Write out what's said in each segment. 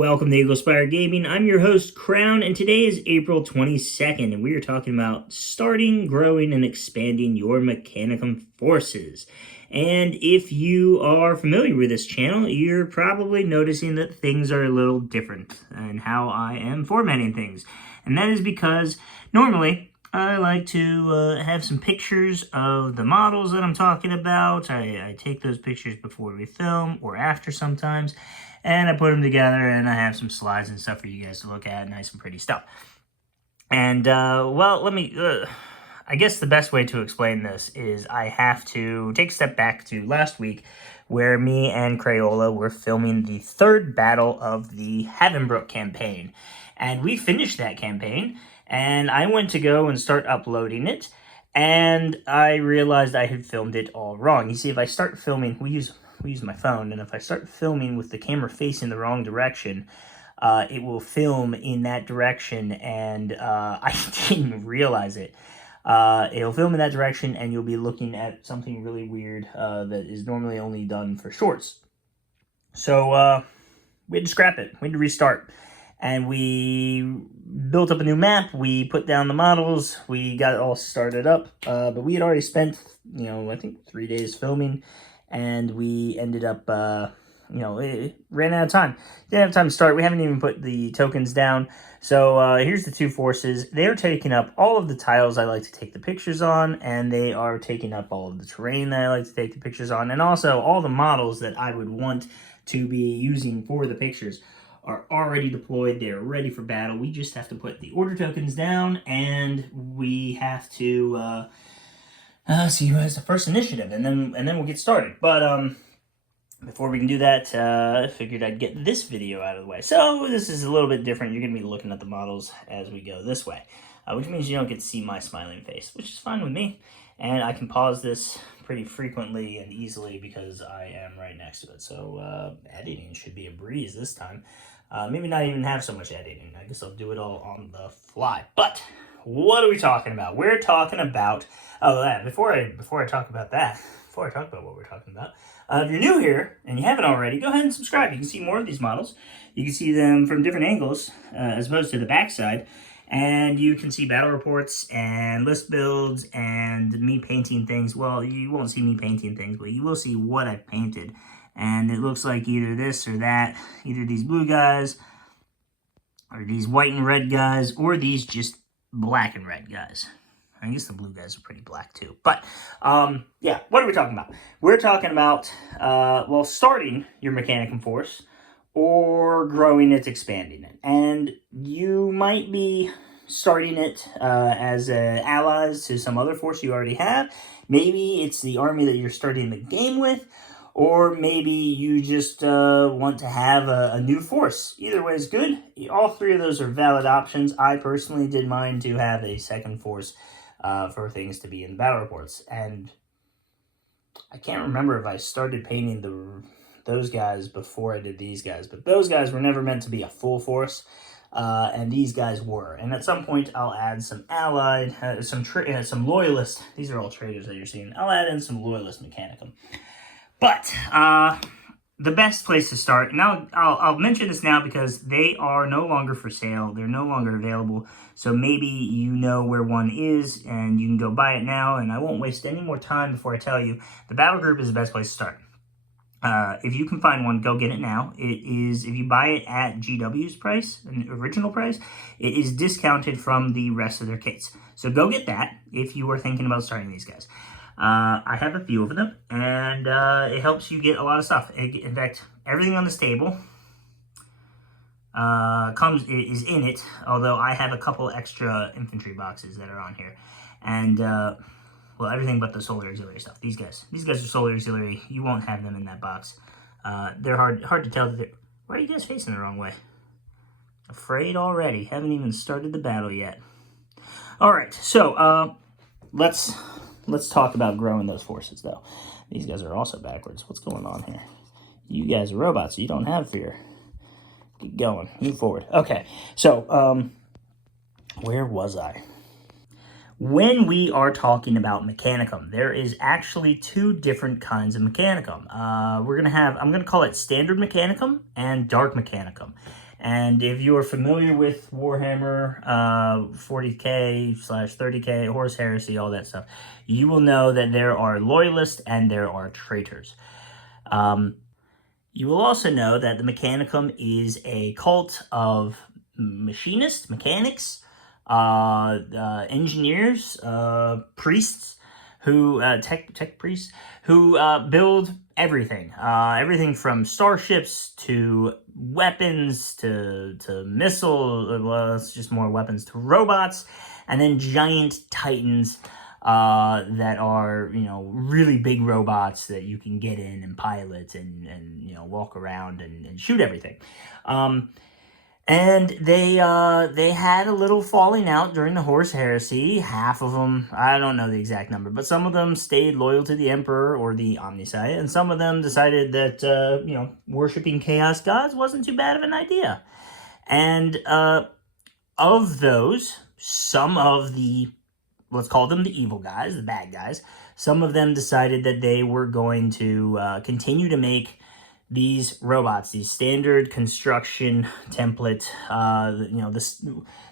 Welcome to Eagle Spire Gaming. I'm your host, Crown, and today is April 22nd, and we are talking about starting, growing, and expanding your Mechanicum forces. And if you are familiar with this channel, you're probably noticing that things are a little different in how I am formatting things. And that is because normally I like to have some pictures of the models that I'm talking about. I take those pictures before we film or after sometimes, and I put them together, and I have some slides and stuff for you guys to look at, nice and pretty stuff. And, well, I guess the best way to explain this is I have to take a step back to last week where me and Crayola were filming the third battle of the Havenbrook campaign. And we finished that campaign, and I went to go and start uploading it, and I realized I had filmed it all wrong. You see, if I start filming, we use my phone, and if I start filming with the camera facing the wrong direction, it will film in that direction, and I didn't realize it. It'll film in that direction, and you'll be looking at something really weird that is normally only done for shorts. So we had to scrap it. We had to restart. And we built up a new map, we put down the models, we got it all started up, but we had already spent, I think 3 days filming, and we ended up, it ran out of time. Didn't have time to start. We haven't even put the tokens down. So here's the two forces. They're taking up all of the tiles I like to take the pictures on, and they are taking up all of the terrain that I like to take the pictures on, and also all the models that I would want to be using for the pictures are already deployed. They're ready for battle. We just have to put the order tokens down, and we have to see who has the first initiative, and then we'll get started. But before we can do that, I figured I'd get this video out of the way. So this is a little bit different. You're going to be looking at the models as we go this way, which means you don't get to see my smiling face, which is fine with me. And I can pause this pretty frequently and easily because I am right next to it. So editing should be a breeze this time. Maybe not even have so much editing. I guess I'll do it all on the fly. But what are we talking about? We're talking about before I talk about what we're talking about, if you're new here and you haven't already, go ahead and subscribe. You can see more of these models. You can see them from different angles as opposed to the backside. And you can see battle reports and list builds and me painting things. Well, you won't see me painting things, but you will see what I've painted. And it looks like either this or that, either these blue guys, or these white and red guys, or these just black and red guys. I guess the blue guys are pretty black too. But, yeah, what are we talking about? We're talking about, starting your Mechanicum force, or growing it, expanding it. And you might be starting it as allies to some other force you already have. Maybe it's the army that you're starting the game with, or maybe you just want to have a new force. Either way is good. All three of those are valid options. I personally did mine to have a second force for things to be in the battle reports. And I can't remember if I started painting those guys before I did these guys, but those guys were never meant to be a full force, and these guys were. And at some point, I'll add some allied, some loyalist. These are all traders that you're seeing. I'll add in some loyalist Mechanicum. But the best place to start, and I'll mention this now because they are no longer for sale. They're no longer available. So maybe you know where one is and you can go buy it now. And I won't waste any more time before I tell you. The battle group is the best place to start. If you can find one, go get it now. It is, if you buy it at GW's price, an original price, it is discounted from the rest of their kits. So go get that if you are thinking about starting these guys. I have a few of them, and it helps you get a lot of stuff. In fact, everything on this table is in it, although I have a couple extra infantry boxes that are on here. And, well, everything but the solar auxiliary stuff. These guys are solar auxiliary. You won't have them in that box. They're hard to tell. Why are you guys facing the wrong way? Afraid already. Haven't even started the battle yet. All right, so let's talk about growing those forces, though. These guys are also backwards. What's going on here? You guys are robots. You don't have fear. Keep going. Move forward. Okay, so where was I? When we are talking about Mechanicum, there is actually two different kinds of Mechanicum. I'm going to call it Standard Mechanicum and Dark Mechanicum. And if you are familiar with Warhammer 40k/30k, Horus Heresy, all that stuff, you will know that there are loyalists and there are traitors. You will also know that the Mechanicum is a cult of machinists, mechanics, engineers, priests, who tech priests who build everything, everything from starships to weapons to missiles. Well, it's just more weapons, to robots, and then giant titans that are, really big robots that you can get in and pilot and walk around and shoot everything. And they had a little falling out during the Horus Heresy. Half of them, I don't know the exact number, but some of them stayed loyal to the Emperor or the Omniscient, and some of them decided that, worshiping Chaos Gods wasn't too bad of an idea. And of those, some of the, let's call them the evil guys, the bad guys, some of them decided that they were going to continue to make these robots, these standard construction template,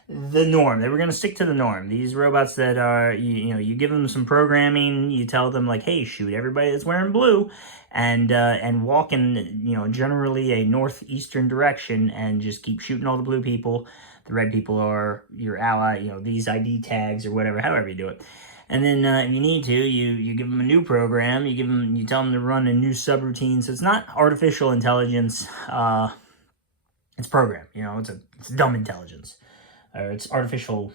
the norm. They were going to stick to the norm. These robots that are, you give them some programming, you tell them like, hey, shoot everybody that's wearing blue, and walk in, generally a northeastern direction, and just keep shooting all the blue people. The red people are your ally, these ID tags or whatever, however you do it. And then if you need to, you give them a new program. You tell them to run a new subroutine. So it's not artificial intelligence. It's program. It's dumb intelligence, or it's artificial.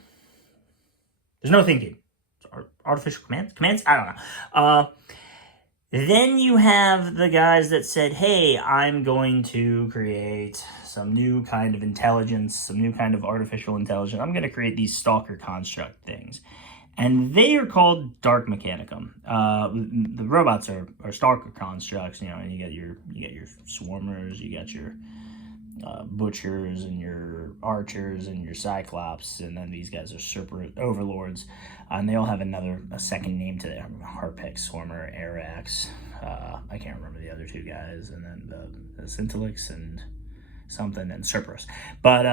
There's no thinking. It's artificial commands. I don't know. Then you have the guys that said, hey, I'm going to create some new kind of intelligence, some new kind of artificial intelligence. I'm going to create these stalker construct things. And they are called Dark Mechanicum. The robots are stalker constructs, and you got your swarmers, you got your butchers and your archers and your cyclops, and then these guys are super overlords, and they all have a second name to them: Harpex, Swarmer, Arax. I can't remember the other two guys, and then the Scintillix and something, and Cerberus. But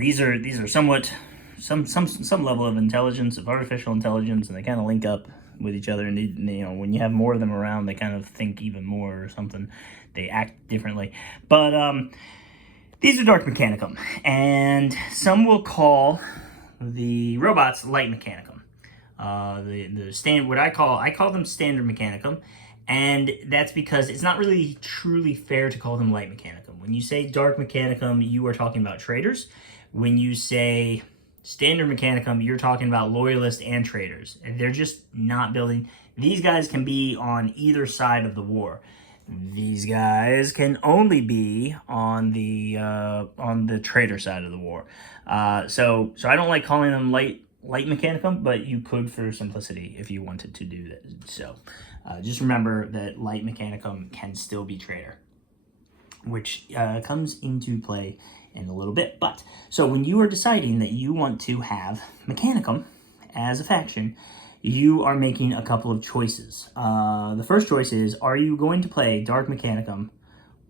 these are somewhat some level of intelligence, of artificial intelligence, and they kind of link up with each other. And when you have more of them around, they kind of think even more or something. They act differently. But these are Dark Mechanicum, and some will call the robots Light Mechanicum. I call them Standard Mechanicum, and that's because it's not really truly fair to call them Light Mechanicum. When you say Dark Mechanicum, you are talking about traitors. When you say Standard Mechanicum, you're talking about loyalists and traitors. And they're just not building. These guys can be on either side of the war. These guys can only be on the traitor side of the war. So I don't like calling them light Mechanicum, but you could for simplicity if you wanted to do that. So just remember that Light Mechanicum can still be traitor, which comes into play in a little bit. But so when you are deciding that you want to have Mechanicum as a faction, you are making a couple of choices. The first choice is, are you going to play Dark Mechanicum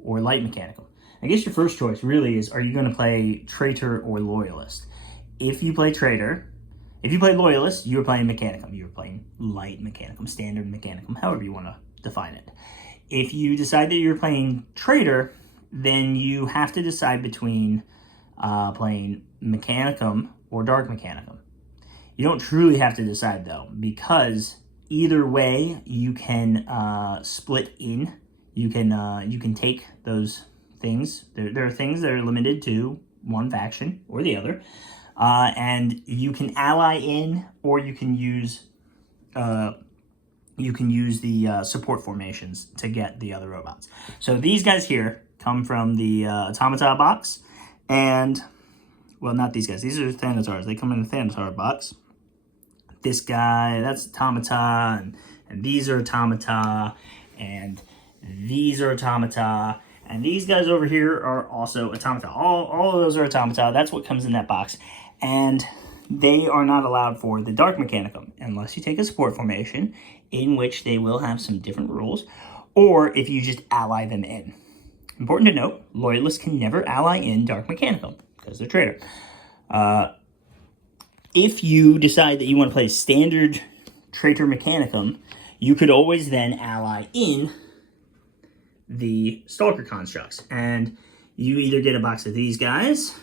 or Light Mechanicum? I guess your first choice really is, are you going to play Traitor or Loyalist? If you play Loyalist, you are playing Mechanicum. You are playing Light Mechanicum, Standard Mechanicum, however you want to define it. If you decide that you're playing Traitor, then you have to decide between playing Mechanicum or Dark Mechanicum. You don't truly have to decide, though, because either way you can split in. You can take those things. There are things that are limited to one faction or the other, and you can ally in, or you can use the support formations to get the other robots. So these guys here come from the Automata box, and, well, not these guys. These are Thanatars. They come in the Thanatar box. This guy, that's Automata, and these are Automata, and these are Automata, and these guys over here are also Automata. All of those are Automata. That's what comes in that box, and they are not allowed for the Dark Mechanicum unless you take a support formation, in which they will have some different rules, or if you just ally them in. Important to note, Loyalists can never ally in Dark Mechanicum, because they're traitor. If you decide that you want to play standard Traitor Mechanicum, you could always then ally in the Stalker constructs. And you either get a box of these guys,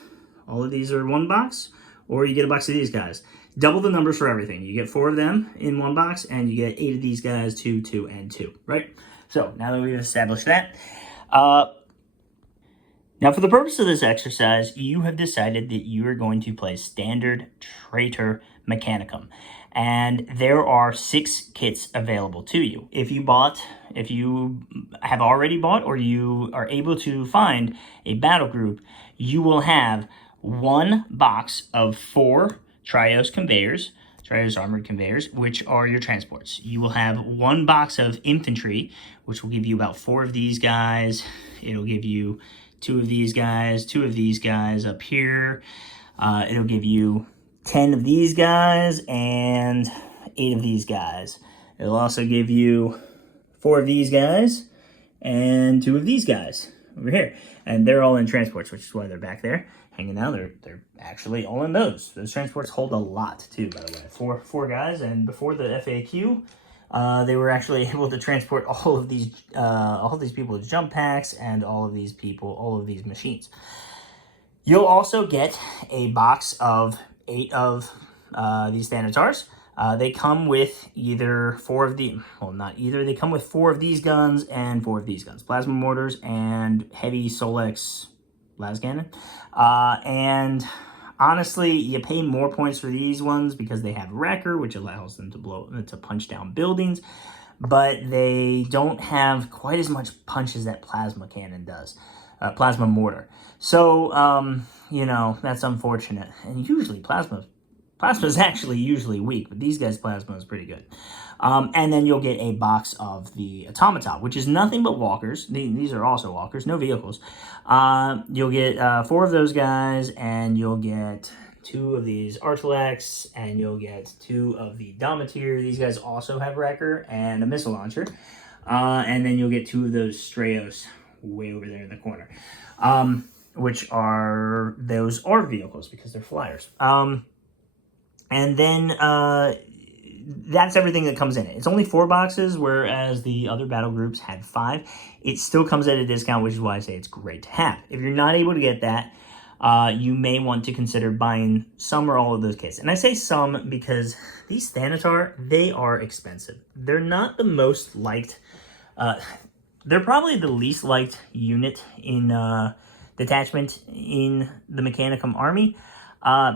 all of these are one box, or you get a box of these guys. Double the numbers for everything. You get 4 of them in one box, and you get 8 of these guys, 2, 2, and 2, right? So now that we've established that, now for the purpose of this exercise, you have decided that you are going to play standard Traitor Mechanicum. And there are 6 kits available to you. If you have already bought, or you are able to find a battle group, you will have 1 box of 4 Trios conveyors, Trios armored conveyors, which are your transports. You will have 1 box of infantry, which will give you about 4 of these guys. It'll give you 2 of these guys, 2 of these guys up here. It'll give you 10 of these guys and 8 of these guys. It'll also give you 4 of these guys and 2 of these guys over here. And they're all in transports, which is why they're back there hanging out. They're actually all in those. Those transports hold a lot too, by the way. 4 guys, and before the FAQ, they were actually able to transport all of these people with jump packs and all of these machines. You'll also get a box of 8 of these Thanatars. They come with either 4 of the, well, not either. They come with 4 of these guns and 4 of these guns. Plasma mortars and heavy Solex lascannon. And honestly, you pay more points for these ones because they have wrecker, which allows them to punch down buildings, but they don't have quite as much punch as that plasma cannon does, plasma mortar. So, you know, that's unfortunate. And usually plasma is actually usually weak, but these guys' plasma is pretty good. And then you'll get a box of the Automata, which is nothing but walkers. These are also walkers, no vehicles. You'll get 4 of those guys, and you'll get 2 of these Artilex, and you'll get 2 of the Domitir. These guys also have wrecker and a missile launcher. And then you'll get 2 of those Strayos way over there in the corner, which are, those are vehicles because they're flyers. And then that's everything that comes in it. It's only 4 boxes, whereas the other battle groups had 5. It still comes at a discount, which is why I say it's great to have. If you're not able to get that, you may want to consider buying some or all of those kits. And I say some because these Thanatar, they are expensive. They're not the most liked. They're probably the least liked unit in detachment in the Mechanicum army.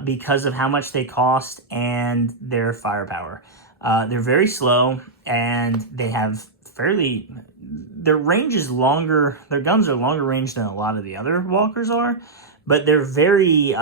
Because of how much they cost and their firepower. They're very slow, and they have their range is longer, their guns are longer range than a lot of the other walkers are, but they're very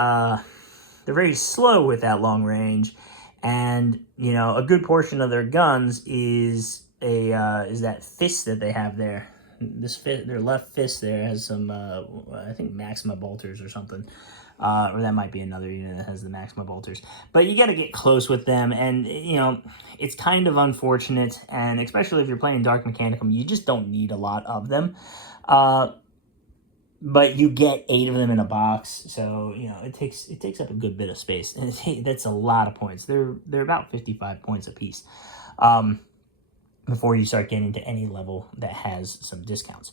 slow with that long range, and, you know, a good portion of their guns is that fist that they have there. Their left fist there has some, I think Maxima bolters or something. Or that might be another unit that has the Maxima bolters. But you got to get close with them, and, you know, it's kind of unfortunate, and especially if you're playing Dark Mechanicum, you just don't need a lot of them. But you get 8 of them in a box, so, you know, it takes up a good bit of space, and that's a lot of points. They're about 55 points apiece. Before you start getting to any level that has some discounts.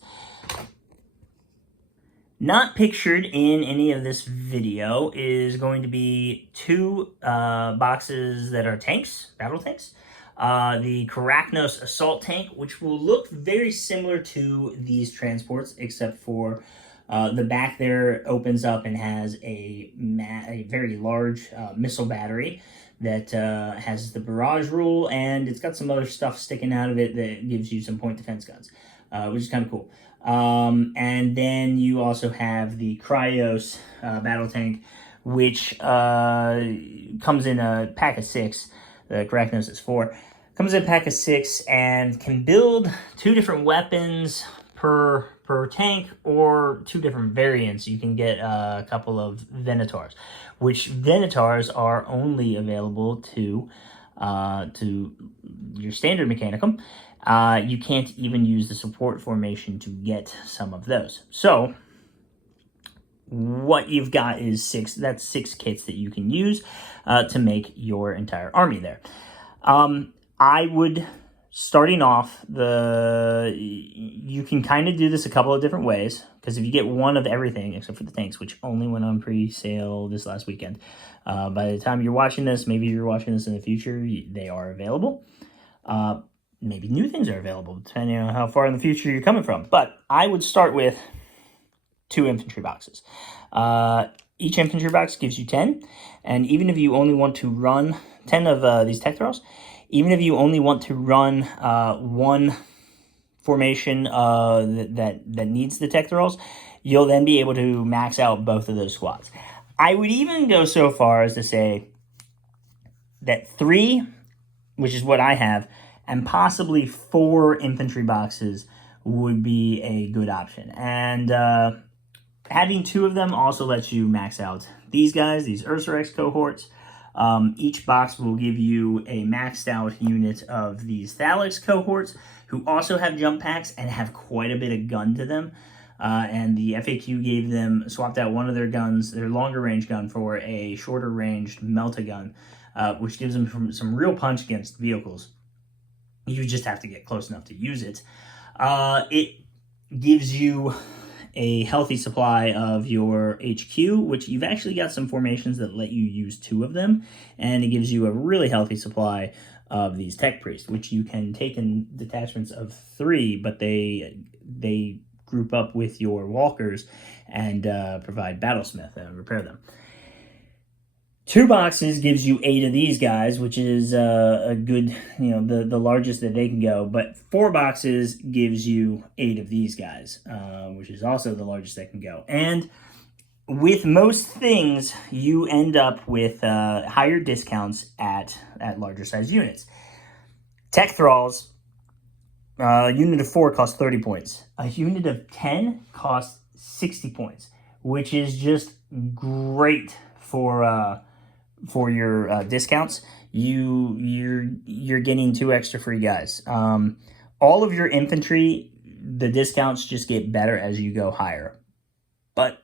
Not pictured in any of this video is going to be 2 boxes that are tanks, battle tanks. The Karachnos assault tank, which will look very similar to these transports, except for the back there opens up and has a very large missile battery that has the barrage rule, and it's got some other stuff sticking out of it that gives you some point defense guns, which is kind of cool. And then you also have the Cryos battle tank, which comes in a pack of 6. The Karachnos is 4. Comes in a pack of 6 and can build 2 different weapons per tank, or 2 different variants. You can get a couple of Venatars, which Venatars are only available to your standard Mechanicum. You can't even use the support formation to get some of those. So what you've got is that's 6 kits that you can use to make your entire army there. I would, starting off, you can kind of do this a couple of different ways, because if you get one of everything except for the tanks, which only went on pre-sale this last weekend, by the time you're watching this, maybe you're watching this in the future, they are available. Maybe new things are available, depending on how far in the future you're coming from. But I would start with 2 infantry boxes. Each infantry box gives you 10, and even if you only want to run 10 of these tech thralls, even if you only want to run one formation that needs the tech thralls, you'll then be able to max out both of those squads. I would even go so far as to say that 3, which is what I have, and possibly 4 infantry boxes would be a good option. And having 2 of them also lets you max out these guys, these Ursarex cohorts. Each box will give you a maxed out unit of these Thalix cohorts, who also have jump packs and have quite a bit of gun to them. And the FAQ swapped out one of their guns, their longer range gun, for a shorter ranged Melta gun, which gives them some real punch against vehicles. You just have to get close enough to use it. It gives you a healthy supply of your HQ, which you've actually got some formations that let you use 2 of them, and it gives you a really healthy supply of these tech priests, which you can take in detachments of 3, but they group up with your walkers and provide battlesmith and repair them. 2 boxes gives you 8 of these guys, which is a good, the largest that they can go. But 4 boxes gives you 8 of these guys, which is also the largest they can go. And with most things, you end up with higher discounts at larger size units. Tech thralls, a unit of 4 costs 30 points. A unit of 10 costs 60 points, which is just great for your discounts. You're getting 2 extra free guys. All of your infantry, the discounts just get better as you go higher. But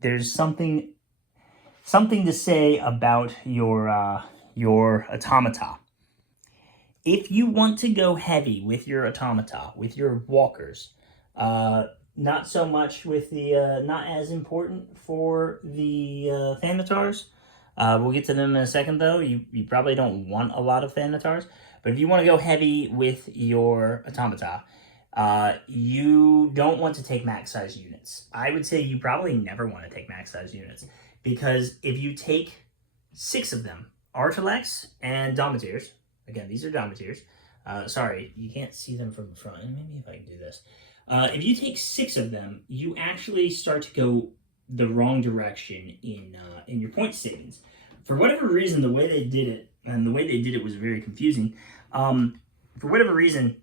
there's something to say about your automata. If you want to go heavy with your automata, with your walkers, not so much with the not as important for the Thanatars. We'll get to them in a second, though. You probably don't want a lot of Thanatars. But if you want to go heavy with your automata, you don't want to take max size units. I would say you probably never want to take max size units, because if you take 6 of them, Artilex and Domitiers, again, these are Domitiers. Sorry, you can't see them from the front. Maybe if I can do this. If you take 6 of them, you actually start to go the wrong direction in your point savings. For whatever reason, the way they did it was very confusing. For whatever reason,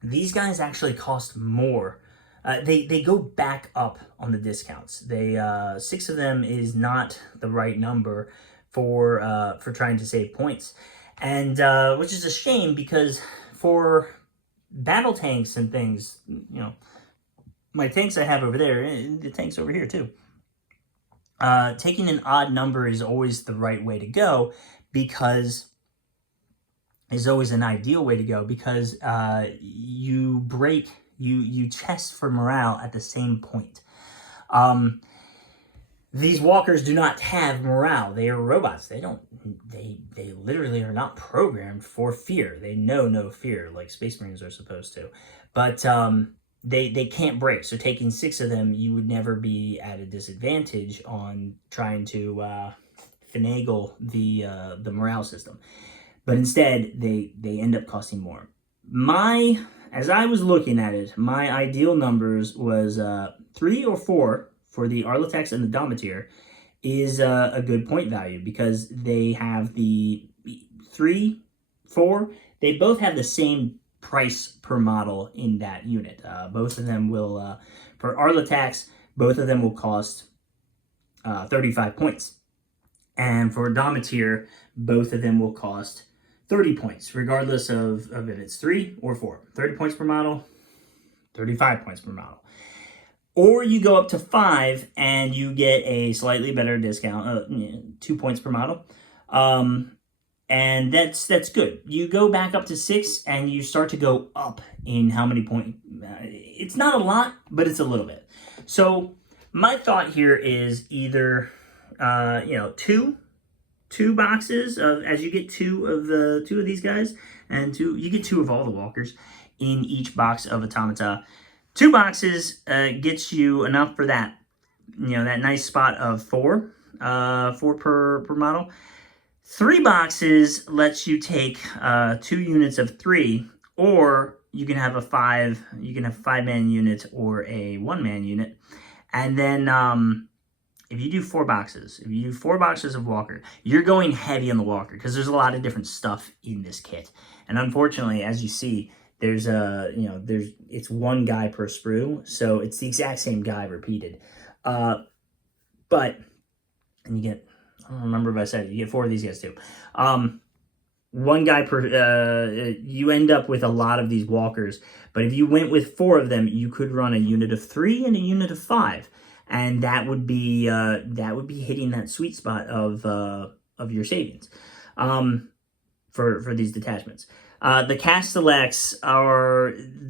these guys actually cost more. They go back up on the discounts. 6 of them is not the right number for trying to save points, and which is a shame, because for battle tanks and things, my tanks I have over there, and the tanks over here too. Taking an odd number is always the right way to go, because is always an ideal way to go, because you test for morale at the same point. These walkers do not have morale. They are robots. They literally are not programmed for fear. They know no fear, like Space Marines are supposed to. But they can't break. So taking 6 of them, you would never be at a disadvantage on trying to finagle the morale system. But instead, they end up costing more. As I was looking at it, my ideal numbers was 3 or 4 for the Arlatex and the Domitier is a good point value, because they have the 3, 4, they both have the same price per model in that unit. Both of them will, for Arlatex, both of them will cost 35 points. And for Domitier, both of them will cost 30 points, regardless of if it's 3 or 4. 30 points per model, 35 points per model. Or you go up to 5 and you get a slightly better discount, 2 points per model. And that's good. You go back up to 6 and you start to go up in how many points. It's not a lot, but it's a little bit. So my thought here is either, two boxes of, as you get two of these guys, and you get 2 of all the walkers in each box of automata. 2 boxes gets you enough for that, that nice spot of 4 per model. 3 boxes lets you take 2 units of 3, or you can have a 5-man unit or a 1-man unit. And then if you do 4 boxes, of walker, you're going heavy on the walker because there's a lot of different stuff in this kit. And unfortunately, as you see, it's 1 guy per sprue, so it's the exact same guy repeated. And you get, I don't remember if I said it, you get 4 of these guys too. 1 guy per, you end up with a lot of these walkers, but if you went with 4 of them, you could run a unit of 3 and a unit of 5. And that would be hitting that sweet spot of your savings for these detachments. The Castellex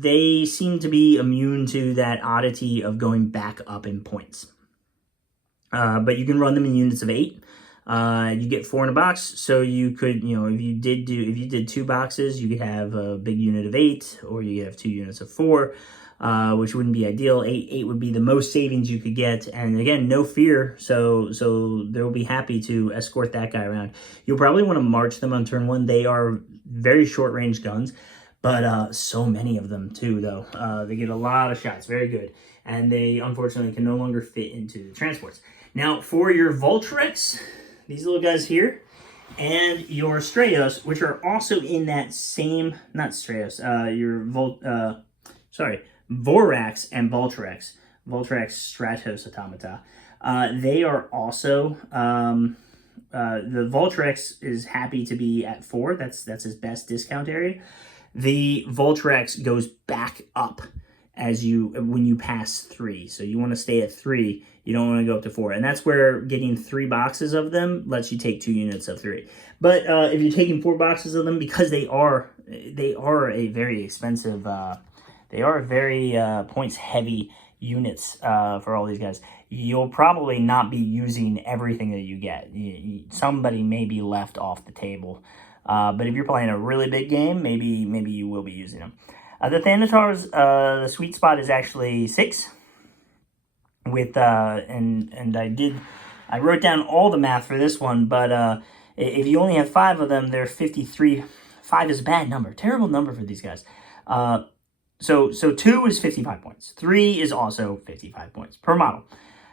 they seem to be immune to that oddity of going back up in points. But you can run them in units of 8. You get 4 in a box, so you could, if you did 2 boxes, you could have a big unit of 8, or you could have 2 units of 4. Which wouldn't be ideal. 8 would be the most savings you could get, and again, no fear. So they'll be happy to escort that guy around. You'll probably want to march them on turn 1. They are very short range guns, but so many of them too. Though they get a lot of shots. Very good, and they unfortunately can no longer fit into the transports. Now for your Voltrex, these little guys here, and your Strayos, which are also in that same, not Strayos, Vorax and Voltrex Stratos Automata. They are also, the Voltrex is happy to be at 4. That's his best discount area. The Voltrex goes back up when you pass 3. So you want to stay at 3. You don't want to go up to 4. And that's where getting 3 boxes of them lets you take 2 units of 3. But if you're taking 4 boxes of them, because they are a very expensive, they are very points-heavy units for all these guys. You'll probably not be using everything that you get. Somebody may be left off the table. But if you're playing a really big game, maybe you will be using them. The Thanatars, the sweet spot is actually 6. With and I wrote down all the math for this one, but if you only have 5 of them, they're 53. 5 is a bad number, terrible number for these guys. So 2 is 55 points. 3 is also 55 points per model.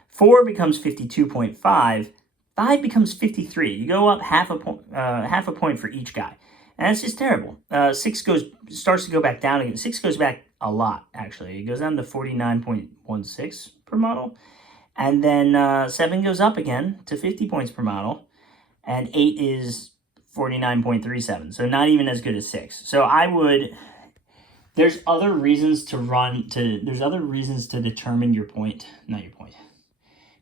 4 becomes 52.5. 5 becomes 53. You go up half a point for each guy, and that's just terrible. 6 starts to go back down again. 6 goes back a lot, actually. It goes down to 49.16 per model, and then 7 goes up again to 50 points per model, and 8 is 49.37. So not even as good as 6. So there's other reasons to determine your point, not your point.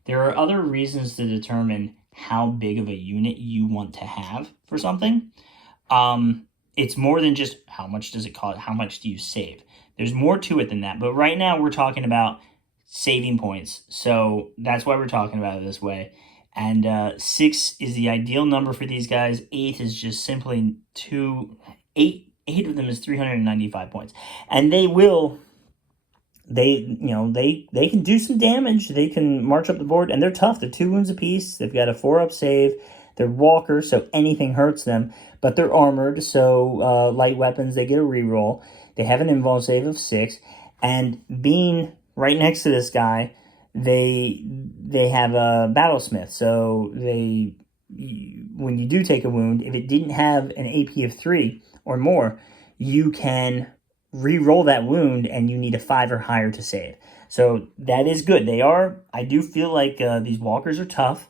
There are other reasons to determine how big of a unit you want to have for something. It's more than just how much does it cost, how much do you save. There's more to it than that, but right now we're talking about saving points, so that's why we're talking about it this way. And 6 is the ideal number for these guys. 8 is just simply 8 of them is 395 points, and they can do some damage. They can march up the board, and they're tough. They're 2 wounds apiece. They've got a 4-up save. They're walkers, so anything hurts them, but they're armored, so light weapons, they get a reroll. They have an invuln save of 6, and being right next to this guy, they have a battlesmith, so when you do take a wound, if it didn't have an AP of 3 or more, you can re-roll that wound, and you need a 5 or higher to save. So that is good. I do feel like these walkers are tough,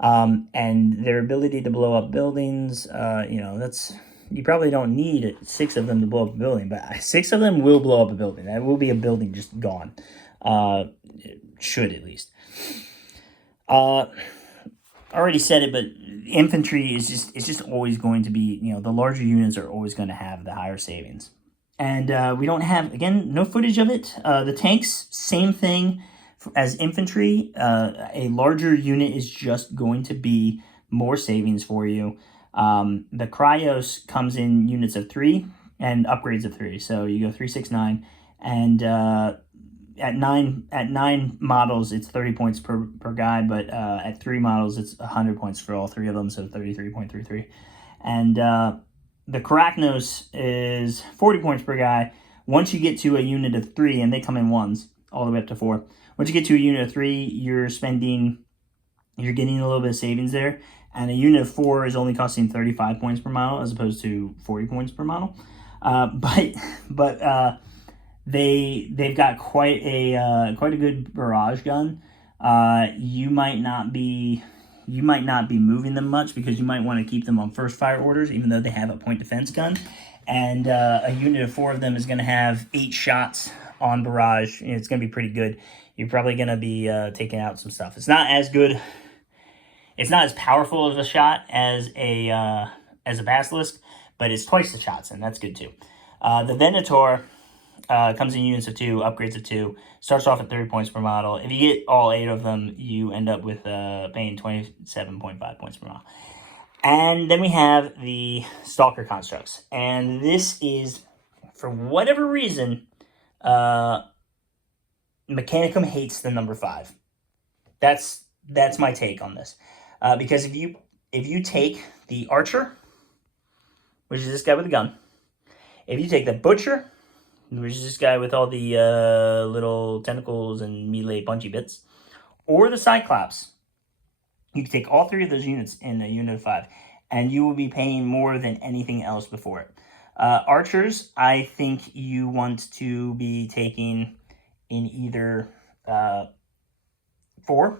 and their ability to blow up buildings, you probably don't need 6 of them to blow up a building, but 6 of them will blow up a building. That will be a building just gone. Should at least. Already said it, but infantry is just always going to be, the larger units are always going to have the higher savings. And we don't have, again, no footage of it. The tanks, same thing as infantry. A larger unit is just going to be more savings for you. The Cryos comes in units of 3 and upgrades of 3. So you go 3, 6, 9, and at 9 models it's 30 points per guy, but at 3 models it's 100 points for all 3 of them, so 33.33. And the Karachnos is 40 points per guy. Once you get to a unit of 3, and they come in 1s all the way up to 4. Once you get to a unit of 3, you're getting a little bit of savings there. And a unit of 4 is only costing 35 points per model as opposed to 40 points per model. But they've got quite a good barrage gun. You might not be moving them much because you might want to keep them on first fire orders, even though they have a point defense gun. And a unit of 4 of them is going to have 8 shots on barrage. It's going to be pretty good. You're probably going to be taking out some stuff. It's not as good. It's not as powerful of a shot as a basilisk, but it's twice the shots, and that's good too. The Venator comes in units of 2, upgrades of 2, starts off at 30 points per model. If you get all 8 of them, you end up with paying 27.5 points per model. And then we have the Stalker constructs. And this is, for whatever reason, Mechanicum hates the number 5. That's my take on this. Because if you take the Archer, which is this guy with a gun, if you take the Butcher, which is this guy with all the little tentacles and melee punchy bits, or the Cyclops, you can take all 3 of those units in a unit of 5, and you will be paying more than anything else before it. Archers, I think you want to be taking in either 4.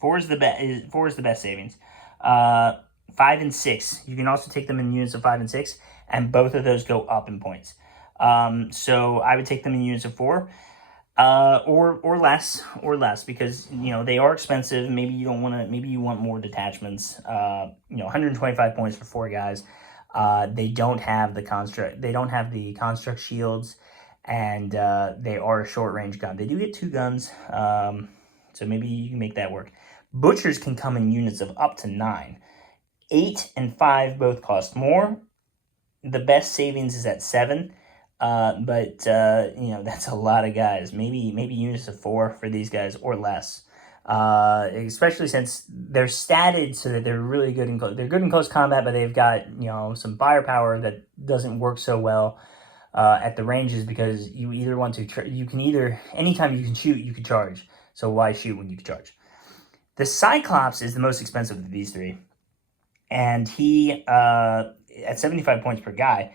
4 is the best savings. 5 and 6, you can also take them in units of 5 and 6, and both of those go up in points. So I would take them in units of 4, or less, because they are expensive. Maybe you don't want to. Maybe you want more detachments. 125 points for 4 guys. They don't have the construct. They don't have the construct shields, and they are a short range gun. They do get 2 guns, so maybe you can make that work. Butchers can come in units of up to 9. 8 and 5 both cost more. The best savings is at 7. But that's a lot of guys. Maybe units of 4 for these guys or less. Especially since they're statted so that they're really good in close combat, but they've got some firepower that doesn't work so well at the ranges, because you either want to anytime you can shoot, you can charge. So why shoot when you can charge? The Cyclops is the most expensive of these 3, and he at 75 points per guy.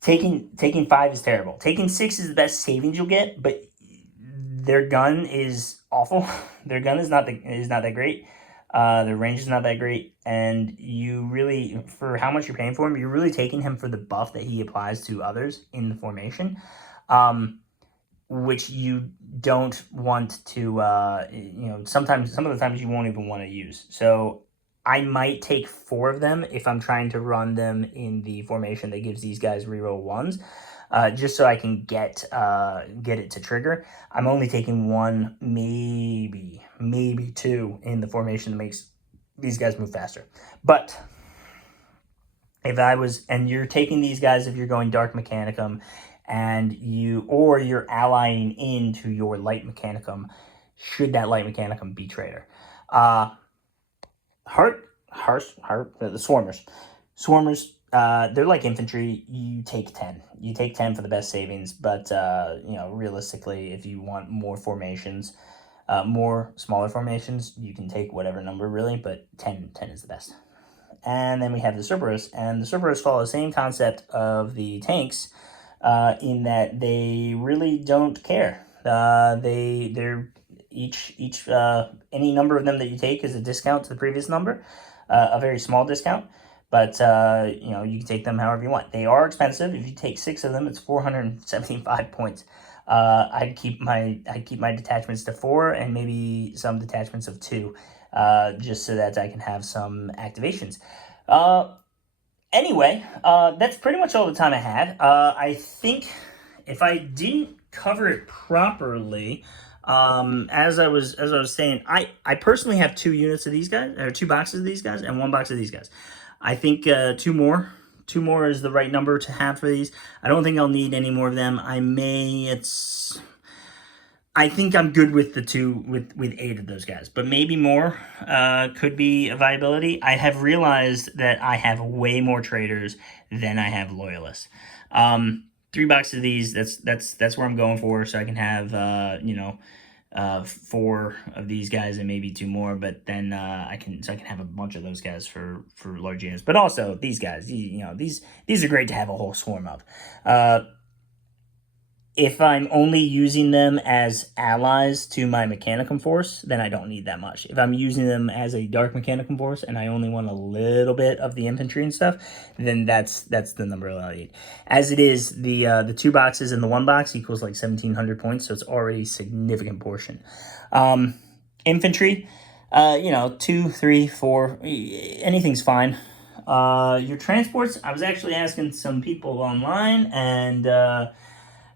Taking 5 is terrible. Taking 6 is the best savings you'll get, but their gun is awful. Their gun is not that great. Their range is not that great, and you really, for how much you're paying for him, you're really taking him for the buff that he applies to others in the formation, which you don't want to. Some of the times you won't even want to use. So I might take 4 of them if I'm trying to run them in the formation that gives these guys reroll 1s, just so I can get it to trigger. I'm only taking 1, maybe 2 in the formation that makes these guys move faster. But you're taking these guys if you're going Dark Mechanicum, and you're allying into your Light Mechanicum, should that Light Mechanicum be traitor. The Swarmers. They're like infantry. You take 10. You take 10 for the best savings, but realistically, if you want more formations, more smaller formations, you can take whatever number really, but 10 is the best. And then we have the Cerberus, and the Cerberus follow the same concept of the tanks, in that they really don't care. They're each any number of them that you take is a discount to the previous number, a very small discount, But, you know, you can take them however you want. They are expensive. If you take 6 of them, it's 475 points. I'd keep my detachments to 4 and maybe some detachments of 2, just so that I can have some activations. Anyway, that's pretty much all the time I had. I think if I didn't cover it properly, as I was saying, I personally have 2 units of these guys, or 2 boxes of these guys, and 1 box of these guys. I think 2 more. 2 more is the right number to have for these. I don't think I'll need any more of them. I think I'm good with the 2, with 8 of those guys, but maybe more could be a viability. I have realized that I have way more traders than I have loyalists. 3 boxes of these, that's where I'm going for, so I can have, you know, 4 of these guys and maybe 2 more, but then I can have a bunch of those guys for large units. But also these guys, you know, these are great to have a whole swarm of. If I'm only using them as allies to my Mechanicum force, then I don't need that much. If I'm using them as a dark Mechanicum force and I only want a little bit of the infantry and stuff, then that's the number I need. As it is, the 2 boxes and the 1 box equals like 1,700 points, so it's already a significant portion. Infantry, you know, 2, 3, 4, anything's fine. Your transports, I was actually asking some people online, and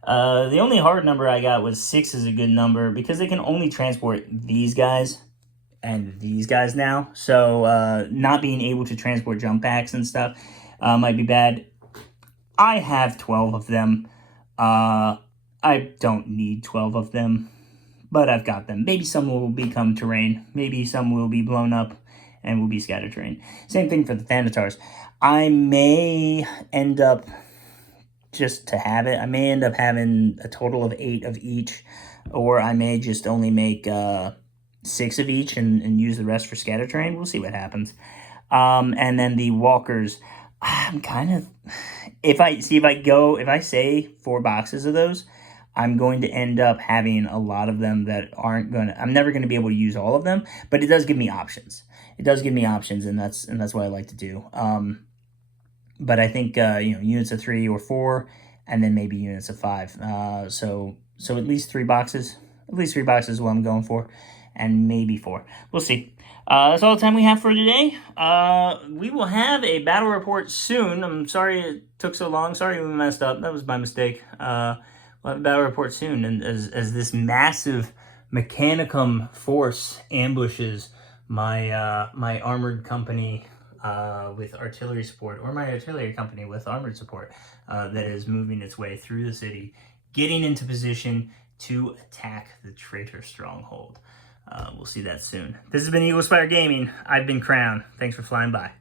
the only hard number I got was 6 is a good number, because they can only transport these guys and these guys now. So not being able to transport jump packs and stuff might be bad. I have 12 of them. I don't need 12 of them, but I've got them. Maybe some will become terrain. Maybe some will be blown up and will be scatter terrain. Same thing for the Thanatars. I may end up, just to have it, I may end up having a total of 8 of each, or I may just only make 6 of each and use the rest for scatter terrain. We'll see what happens. And then the walkers, I'm kind of, if I say 4 boxes of those, I'm going to end up having a lot of them that I'm never going to be able to use all of them, but it does give me options. It does give me options, and that's what I like to do. But I think, you know, units of 3 or 4, and then maybe units of 5. So at least 3 boxes. At least 3 boxes is what I'm going for, and maybe 4. We'll see. That's all the time we have for today. We will have a battle report soon. I'm sorry it took so long. Sorry we messed up. That was my mistake. We'll have a battle report soon, and as this massive Mechanicum force ambushes my my armored company with artillery support, or my artillery company with armored support, that is moving its way through the city, getting into position to attack the traitor stronghold. We'll see that soon. This has been Eagle Spire Gaming. I've been Crown. Thanks for flying by.